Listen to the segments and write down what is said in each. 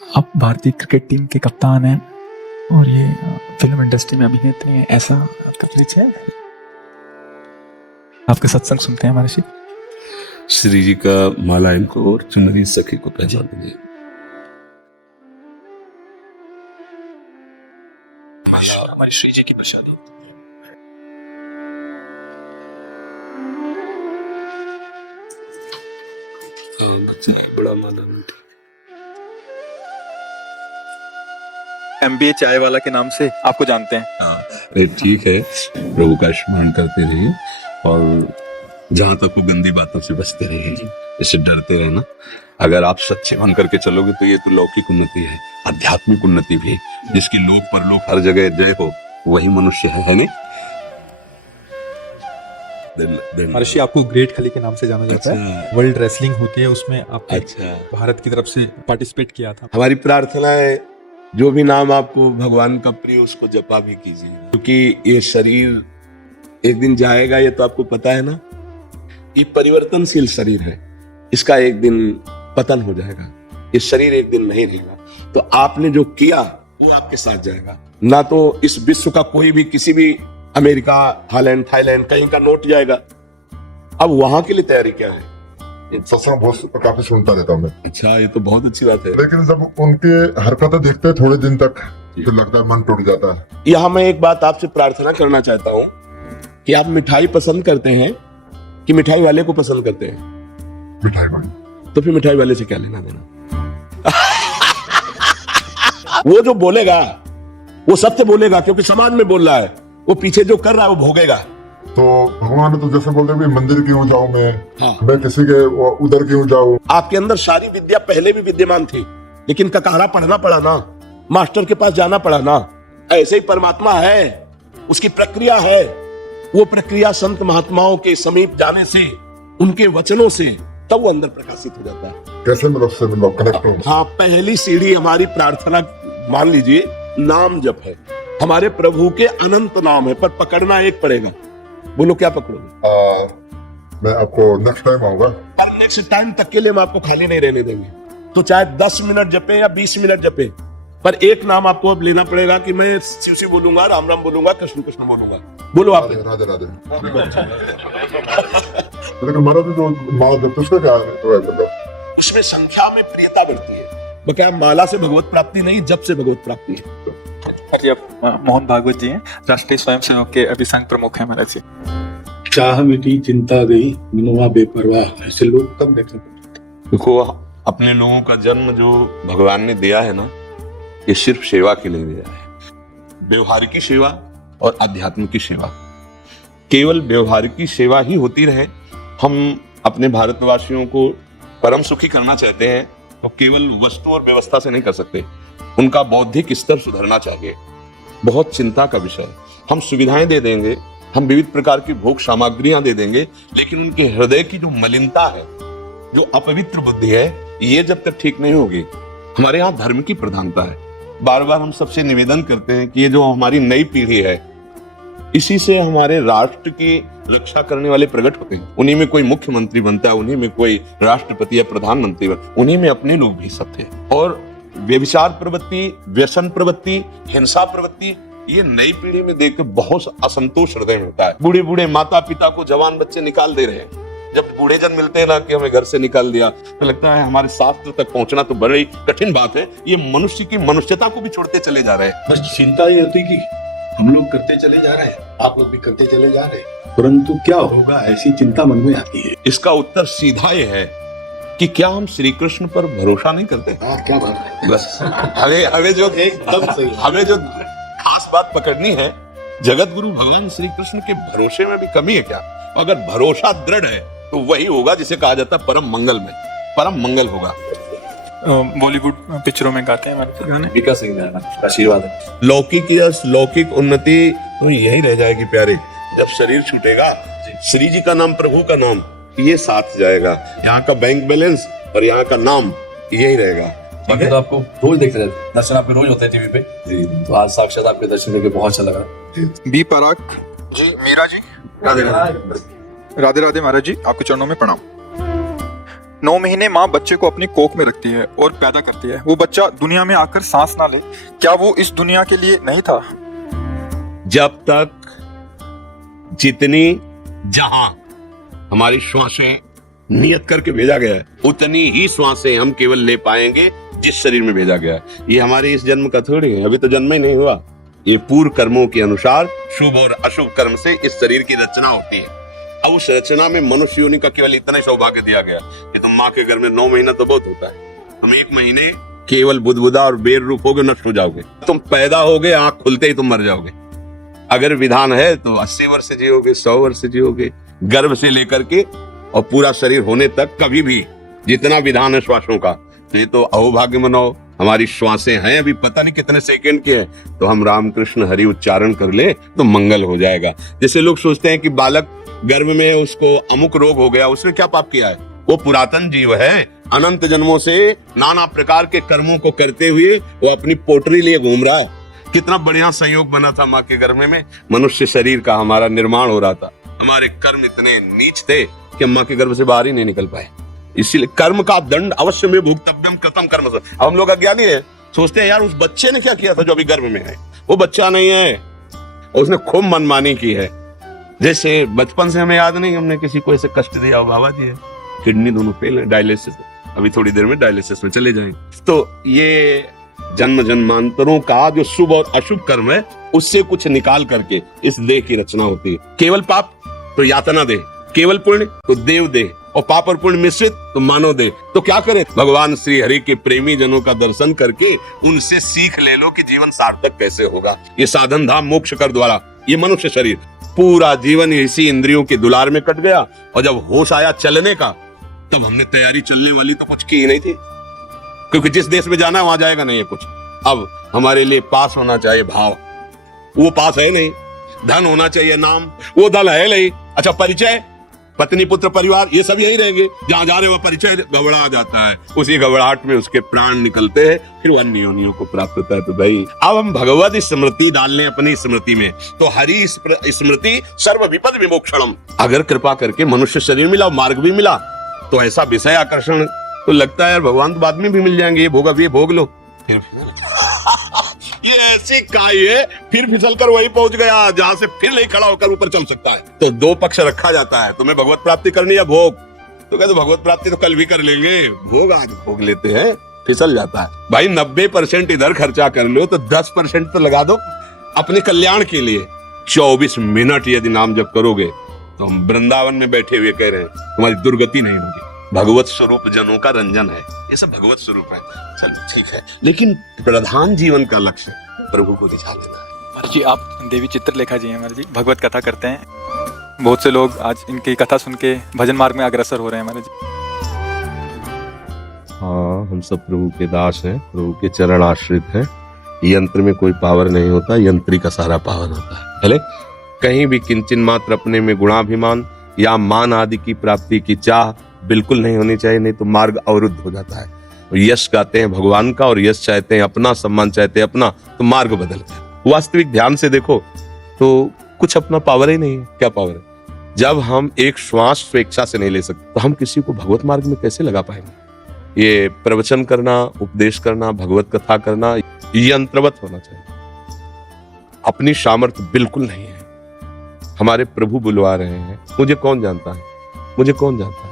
आप भारतीय cricket team के कप्तान हैं और ये फिल्म इंडस्ट्री में अभिनेत्री हैं, ऐसा आपका परिचय है? आपके सत्संग सुनते हैं महर्षि? श्री जी का माला इनको और चुनरी सखी को पहचान दिए। हमारी श्री जी की निशानी। बड़ा माला MBA चाय वाला के नाम से आपको जानते हैं। हाँ, अरे ठीक है, प्रभु का स्मरण करते रहिए और जहां तक वो गंदी बातों से बचते रहिए, इससे डरते रहना। अगर आप सच्चे बन करके चलोगे तो ये तो लौकिक उन्नति है, आध्यात्मिक उन्नति भी, जिसकी लोक परलोक हर जगह जय हो, वही मनुष्य है नहीं? महर्षि आपको ग्रेट खली के नाम से जाना जाता है। वर्ल्ड रेसलिंग होती है, उसमें आपने भारत की तरफ से पार्टिसिपेट किया था। हमारी प्रार्थना है जो भी नाम आपको भगवान का प्रिय उसको जपा भी कीजिए, क्योंकि ये शरीर एक दिन जाएगा, ये तो आपको पता है ना। ये परिवर्तनशील शरीर है, इसका एक दिन पतन हो जाएगा, ये शरीर एक दिन नहीं रहेगा। तो आपने जो किया वो आपके साथ जाएगा ना। तो इस विश्व का कोई भी किसी भी अमेरिका, हॉलैंड, थाईलैंड कहीं का नोट जाएगा। अब वहां के लिए तैयारी क्या है? सत्संग बहुत काफी सुनता रहता हूँ मैं। अच्छा, ये तो बहुत अच्छी बात है। लेकिन जब उनके हरकतें देखते हैं थोड़े दिन तक, फिर लगता है मन टूट जाता है। यहाँ मैं एक बात आपसे प्रार्थना करना चाहता हूँ कि आप मिठाई पसंद करते हैं कि मिठाई वाले को पसंद करते हैं? मिठाई वाली। तो फिर मिठाई वाले से क्या लेना देना? वो जो बोलेगा वो सत्य बोलेगा, क्योंकि समाज में बोल रहा है। वो पीछे जो कर रहा है वो भोगेगा। तो भगवान तो जैसे बोलते हैं मंदिर क्यों जाऊं मैं, हाँ। मैं किसी के उधर क्यों जाऊं। आपके अंदर सारी विद्या पहले भी विद्यमान थी, लेकिन ककारा पढ़ना पड़ा ना, मास्टर के पास जाना पड़ा ना। ऐसे ही परमात्मा है, उसकी प्रक्रिया है। वो प्रक्रिया संत महात्माओं के समीप जाने से, उनके वचनों से, तब वो अंदर प्रकाशित हो जाता है। कैसे मैं उससे कनेक्ट हूँ? हाँ, पहली सीढ़ी हमारी प्रार्थना मान लीजिए नाम जप है। हमारे प्रभु के अनंत नाम है, पर पकड़ना एक पड़ेगा। बोलो क्या पकड़ोगे? मैं आपको नेक्स्ट टाइम आऊंगा। पर नेक्स्ट टाइम तक के लिए हम आपको खाली नहीं रहने देंगे। तो चाहे 10 मिनट जपे या 20 मिनट जपे, पर एक नाम आपको अब लेना पड़ेगा कि मैं शिव शिव बोलूंगा, राम राम बोलूंगा, कृष्ण कृष्ण बोलूंगा। बोलो आप। राधे राधे। लेकिन हमारा जो माला जपते उसका क्या है? उसमें संख्या में प्रियता बढ़ती है। बकाया माला से भगवत प्राप्ति नहीं, जप से भगवत प्राप्ति है। मोहन भागवत जी हैं, राष्ट्रीय स्वयंसेवक के अभी संघ प्रमुख हैं महाराज जी। चाह मिटी चिंता गई, मनवा बेपरवाह, ऐसे लोग कब देखने को मिलते? देखो, अपने लोगों का जन्म जो भगवान ने दिया है ना, ये सिर्फ सेवा के लिए दिया है। व्यवहारिकी सेवा और आध्यात्म की सेवा। केवल व्यवहारिकी सेवा ही होती रहे। हम अपने भारतवासियों को परम सुखी करना चाहते हैं तो केवल वस्तु और व्यवस्था से नहीं कर सकते, उनका बौद्धिक स्तर सुधरना चाहिए। बहुत चिंता का विषय। हम सुविधाएं दे देंगे, हम विविध प्रकार की भोग सामग्रियां दे देंगे, लेकिन उनके हृदय की जो मलिनता है, जो अपवित्र बुद्धि है, ये जब तक ठीक नहीं होगी। हमारे यहाँ धर्म की प्रधानता है। बार बार हम सबसे निवेदन करते हैं कि ये जो हमारी नई पीढ़ी है, इसी से हमारे राष्ट्र की रक्षा करने वाले प्रकट होते हैं। उन्हीं में कोई मुख्यमंत्री बनता है, उन्हीं में कोई राष्ट्रपति या प्रधानमंत्री बनता है, उन्हीं में अपने लोग भी सब थे। और व्यभिचार प्रवृत्ति, व्यसन प्रवृत्ति, हिंसा प्रवृत्ति, ये नई पीढ़ी में देखकर बहुत असंतोष हृदय में होता है। बूढ़े बूढ़े माता पिता को जवान बच्चे निकाल दे रहे हैं। जब बूढ़े जन मिलते हैं ना कि हमें घर से निकाल दिया, तो लगता है हमारे शास्त्र तक पहुंचना तो बड़ी कठिन बात है। ये मनुष्य की मनुष्यता को भी छोड़ते चले जा रहे हैं। बस चिंता ये होती कि हम लोग करते चले जा रहे हैं, आप लोग भी करते चले जा रहे हैं, परंतु क्या होगा, ऐसी चिंता मन में आती है। इसका उत्तर सीधा ये है कि क्या हम श्री कृष्ण पर भरोसा नहीं करते? क्या बात है। बस हमें जो एकदम सही। हमें जो खास बात पकड़नी है, जगत गुरु भगवान श्री कृष्ण के भरोसे में भी कमी है क्या? अगर भरोसा दृढ़ है तो वही होगा जिसे कहा जाता है परम मंगल में, परम मंगल होगा। बॉलीवुड पिक्चरों में गाते हैं हमारे गाने। विकास सिंह का आशीर्वाद है। लौकिक यश, लौकिक उन्नति तो यही रह जाएगी प्यारे। जब शरीर छूटेगा, श्री जी का नाम, प्रभु का नाम, ये साथ जाएगा। यहाँ का बैंक बैलेंस और यहाँ का नाम यही रहेगा। बाकी तो आपको रोज देखते रहते हैं, दर्शन आपके रोज होते हैं टीवी पे, तो आज साक्षात आपके दर्शन करके बहुत अच्छा लगा। बी पराग जी, मीरा जी, राधे राधे। राधे राधे महाराज जी, आपके चरणों में प्रणाम। 9 महीने माँ बच्चे को अपनी कोख में रखती है और पैदा करती है। वो बच्चा दुनिया में आकर सांस ना ले, क्या वो इस दुनिया के लिए नहीं था? जब तक जितनी जहां हमारी श्वासें नियत करके भेजा गया है, उतनी ही श्वासें हम केवल ले पाएंगे जिस शरीर में भेजा गया है। ये हमारे इस जन्म का थोड़ी है, अभी तो जन्म ही नहीं हुआ। ये पूर्व कर्मों के अनुसार शुभ और अशुभ कर्म से इस शरीर की रचना होती है। अब उस रचना में मनुष्य योनि का केवल इतना ही सौभाग्य दिया गया कि तुम माँ के घर में 9 महीना तो बहुत होता है, तुम 1 महीने केवल बुदबुदा और बेर रूप होगे, नष्ट हो जाओगे। तुम पैदा होगे, आंख खुलते ही तुम मर जाओगे। अगर विधान है तो 80 वर्ष जियोगे, 100 वर्ष जियोगे, गर्भ से लेकर के और पूरा शरीर होने तक कभी भी जितना विधान है श्वासों का, तो ये तो अहोभाग्य मनाओ। हमारी श्वासें हैं अभी पता नहीं कितने सेकंड के हैं, तो हम राम कृष्ण हरि उच्चारण कर ले तो मंगल हो जाएगा। जैसे लोग सोचते हैं कि बालक गर्भ में उसको अमुक रोग हो गया, उसने क्या पाप किया है? वो पुरातन जीव है, अनंत जन्मों से नाना प्रकार के कर्मों को करते हुए वो अपनी पोटरी लिए घूम रहा है। कितना बढ़िया संयोग बना था माँ के गर्भ में मनुष्य शरीर का हमारा निर्माण हो रहा था। हमारे कर्म इतने नीच थे कि माँ के गर्भ से बाहर ही नहीं निकल पाए। इसीलिए कर्म का दंड अवश्य में भुगतव्यम कृतम कर्म। अब हम लोग अज्ञानी है, सोचते हैं यार उस बच्चे ने क्या किया था जो अभी गर्भ में है। वो बच्चा नहीं है, उसने खूब मनमानी की है। जैसे बचपन से हमें याद नहीं हमने किसी को ऐसे कष्ट दिया हो। बाबा जी है, किडनी दोनों फेल है, डायलिसिस, अभी थोड़ी देर में डायलिसिस में चले जाएंगे। तो ये जन्म जन्मांतरों का जो शुभ और अशुभ कर्म है, उससे कुछ निकाल करके इस देह की रचना होती है। केवल पाप तो यातना दे, केवल पुण्य तो देव दे, और पाप और पुण्य मिश्रित तो मानव दे। तो क्या करें? भगवान श्री हरि के प्रेमी जनों का दर्शन करके उनसे सीख ले लो कि जीवन सार्थक कैसे होगा। ये साधन धाम मोक्ष कर द्वारा ये मनुष्य शरीर पूरा जीवन इसी इंद्रियों के दुलार में कट गया, और जब होश आया चलने का, तब हमने तैयारी चलने वाली तो कुछ की ही नहीं थी, क्योंकि जिस देश में जाना है वहां जाएगा नहीं है कुछ। अब हमारे लिए पास होना चाहिए भाव, वो पास है नहीं। धन होना चाहिए नाम, वो धन है नहीं। अच्छा परिचय, पत्नी पुत्र परिवार, ये सब यही रहेंगे। जहां जा रहे वो परिचय घबरा जाता है, उसी घबराहट में उसके प्राण निकलते हैं, फिर वो अन्य योनियों को प्राप्त होता है। तो भाई अब हम भगवत स्मृति डाल लें अपनी स्मृति में, तो हरि स्मृति सर्व विपद विमोक्षणम। अगर कृपा करके मनुष्य शरीर मिला, मार्ग भी मिला, तो ऐसा विषय आकर्षण तो लगता है यार भगवान तो बाद में भी मिल जाएंगे, ये भोग अभी भोग लो। फिर ये ऐसी काई है, फिर फिसल कर वही पहुंच गया जहां से फिर नहीं खड़ा होकर ऊपर चल सकता है। तो 2 पक्ष रखा जाता है, तुम्हें भगवत प्राप्ति करनी है भोग, तो कहते भगवत प्राप्ति तो कल भी कर लेंगे, भोग आज भोग लेते हैं, फिसल जाता है। भाई 90% इधर खर्चा कर लो तो 10% तो लगा दो अपने कल्याण के लिए। 24 मिनट यदि नाम जप करोगे तो हम वृंदावन में बैठे हुए कह रहे हैं तुम्हारी दुर्गति नहीं होगी। भगवत स्वरूप जनों का रंजन है, ये सब भगवत स्वरूप है। चलो ठीक है, लेकिन प्रधान जीवन का लक्ष्य प्रभु को रिझा लेना है। महाराज जी, आप देवी चित्रलेखा जी हैं महाराज जी, भगवत कथा करते हैं। बहुत से लोग आज इनकी कथा सुन के भजन मार्ग में अग्रसर हो रहे हैं महाराज जी। हाँ, हम सब प्रभु के दास हैं, प्रभु के चरण आश्रित हैं। यंत्र में कोई पावर नहीं होता, यंत्री का सारा पावर होता है। भले कहीं भी किंचन मात्र अपने में गुणाभिमान या मान आदि की प्राप्ति की चाह बिल्कुल नहीं होनी चाहिए, नहीं तो मार्ग अवरुद्ध हो जाता है। यश गाते हैं भगवान का और यश चाहते हैं अपना, सम्मान चाहते हैं अपना, तो मार्ग बदलते हैं। वास्तविक ध्यान से देखो तो कुछ अपना पावर ही नहीं है। क्या पावर है? जब हम एक श्वास स्वेच्छा से नहीं ले सकते तो हम किसी को भगवत मार्ग में कैसे लगा पाएंगे? ये प्रवचन करना, उपदेश करना, भगवत कथा करना यंत्रवत होना चाहिए। अपनी सामर्थ्य बिल्कुल नहीं है। हमारे प्रभु बुलवा रहे हैं, मुझे कौन जानता है, मुझे कौन जानता है।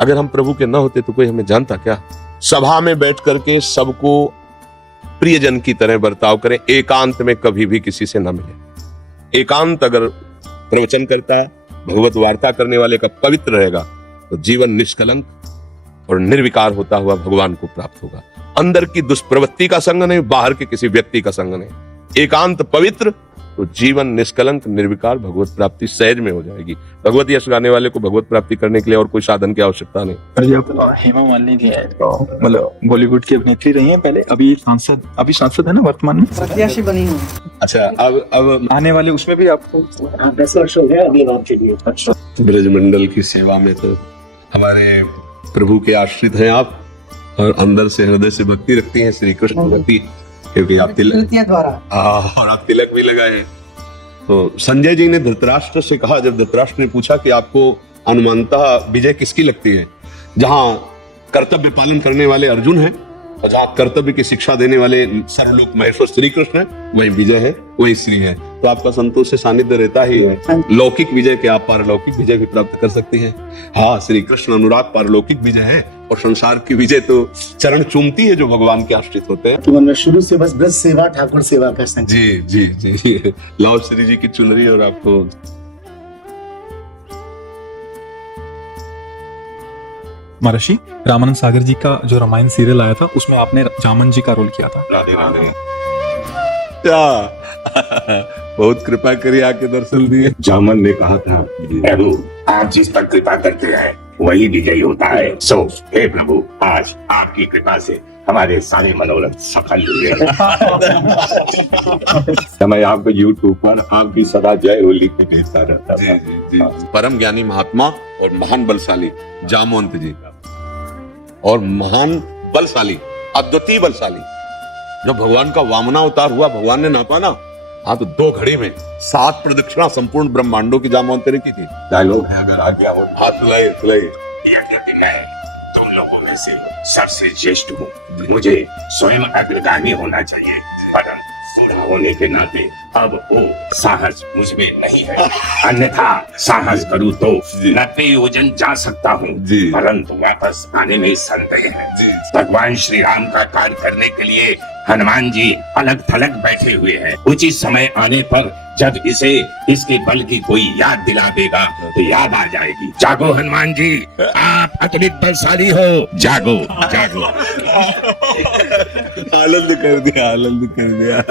अगर हम प्रभु के न होते तो कोई हमें जानता क्या? सभा में बैठ करके सबको प्रियजन की तरह बर्ताव करें, एकांत में कभी भी किसी से न मिले। एकांत अगर प्रवचन करता है, भगवत वार्ता करने वाले का पवित्र रहेगा, तो जीवन निष्कलंक और निर्विकार होता हुआ भगवान को प्राप्त होगा। अंदर की दुष्प्रवृत्ति का संग नहीं, बाहर के किसी व्यक्ति का संग नहीं। एकांत पवित्र तो जीवन निष्कलंक निर्विकार, भगवत प्राप्ति सहज में हो जाएगी। भगवत यश गाने वाले को भगवत प्राप्ति करने के लिए और कोई साधन की आवश्यकता नहीं। हेमा मालिनी जी हैं, तो मतलब बॉलीवुड की अभिनेत्री रही हैं पहले, अभी सांसद है ना वर्तमान में, प्रत्याशी बनी हूँ। अच्छा, अब आने वाले उसमें भी आपको 10 वर्ष हो गए अगले बार के लिए। ब्रजमंडल की सेवा में तो हमारे प्रभु के आश्रित हैं आप, और अंदर से हृदय से भक्ति रखती हैं, श्री कृष्ण भक्ति, क्योंकि आप तिलक द्वारा और आप तिलक भी लगाए हैं। तो संजय जी ने धृतराष्ट्र से कहा, जब धृतराष्ट्र ने पूछा कि आपको अनुमानतः विजय किसकी लगती है, जहां कर्तव्य पालन करने वाले अर्जुन हैं, और जहाँ कर्तव्य की शिक्षा देने वाले सर्वलोक महेश्वर श्री कृष्ण है, वही विजय है, वही श्री है। तो आपका संतोष से सानिध्य रहता ही है। लौकिक विजय के आप पारलौकिक विजय भी प्राप्त कर सकती हैं। हाँ, श्री कृष्ण अनुराग पारलौकिक विजय है, और संसार की विजय तो चरण चूमती है जो भगवान के आश्रित होते हैं। तो मन में शुरू से बस ब्रज सेवा ठाकुर सेवा का संकल्प। जी जी जी, लाओ श्री जी की चुनरी और आपको महर्षि, रामानंद सागर जी का जो रामायण सीरियल आया था उसमें आपने जामन जी का रोल किया था। राधे राधे। क्या बहुत कृपा करी, आके दर्शन दिए। जामन ने कहा था, प्रभु आप जिस पर कृपा करते हैं वही विजयी होता है। सो हे प्रभु, आज आपकी कृपा से हमारे सारे मनोरथ सफल हुए हैं। मैं आपको यूट्यूब पर आपकी सदा जय हो लिख के भेजता रहता जी था। जी जी। परम ज्ञानी महात्मा और महान बलशाली जामवंत जी, और महान बलशाली, अद्वितीय बलशाली। जब भगवान का वामना अवतार हुआ, भगवान ने नापा ना, हाँ, तो 2 घड़ी में 7 प्रदक्षिणा संपूर्ण ब्रह्मांडों की जामवंत ने की थी। डायलॉग है, अगर आज्ञा हो। हाथ सुनाइए सुनाइए। यद्यपि मैं तुम लोगों में से सबसे ज्येष्ठ हूँ, मुझे स्वयं अग्रगामी होना चाहिए, परंतु बूढ़ा होने के नाते अब वो साहस मुझमें नहीं है। अन्यथा साहस करूँ तो 90 योजन जा सकता हूँ, परंतु वापस आने में संदेह है। भगवान श्री राम का कार्य करने के लिए हनुमान जी अलग थलग बैठे हुए हैं। उचित समय आने पर जब इसे इसके बल की कोई याद दिला देगा तो याद आ जाएगी। जागो हनुमान जी, आप अतुलित बलशाली हो, जागो जागो। आनंद कर दिया, आनंद कर दिया।